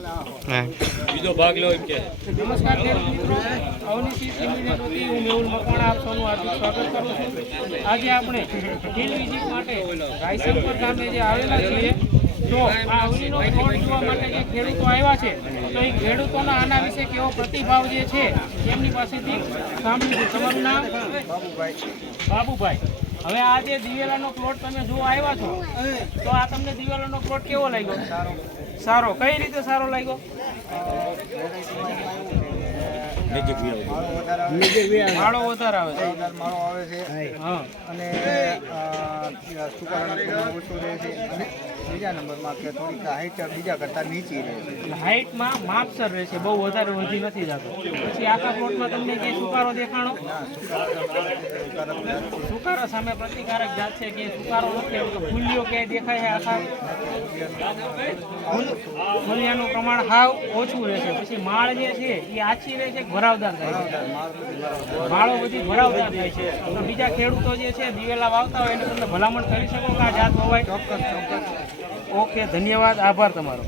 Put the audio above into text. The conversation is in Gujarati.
બીજો ભાગ લો એમ કે નમસ્કાર ખેડૂત મિત્રો, અવનીશી ટીવીના વતી હું મેહુલ મકવાણા આપ સૌનું હાર્દિક સ્વાગત કરું છું। આજે આપણે ફિલ્ડ વિઝિટ માટે રાયસંગપર ગામે જે આવેલા છીએ, તો આ અવનીનો પ્લોટ જોવા માટે જે ખેડૂતો આવ્યા છે, તો એ ખેડૂતોના આના વિશે કેવો પ્રતિભાવ જે છે એમની પાસેથી સાંભળ્યું। તમારું નામ? બાબુભાઈ। હવે આ જે દિવેલાનો પ્લોટ તમે જોવા આવ્યા છો, તો આ તમને દિવેલાનો પ્લોટ કેવો લાગ્યો? સારો। કઈ રીતે સારો લાગ્યો? માળો વધારે આવે છે, હા, અને બીજા નંબરમાં કે થોડીક હાઈટ બીજા કરતાં નીચી રહે છે, હાઈટમાં માપસર રહેશે, બહુ વધારે વધી નથી જતો। પછી આખા પ્લોટમાં તમને કે સુકારો દેખાણો? સુકારા સામે પ્રતિકારક જાત છે કે સુકારો નથી, ફૂલિયો ક્યાંય દેખાય છે? આખા ફૂલિયાનું પ્રમાણ હાવ ઓછું રહેશે। પછી માળ જે છે એ આછી રહે છે, ભરાવદાર થાય છે, માળો બધી ભરાવદાર થાય છે। તો બીજા ખેડૂતો જે છે દિવેલા વાવતા હોય એને તમને ભલામણ કરી શકો કે આ જાત વવાય? ચોક્કસ ચોક્કસ। ઓકે, ધન્યવાદ, આભાર તમારો।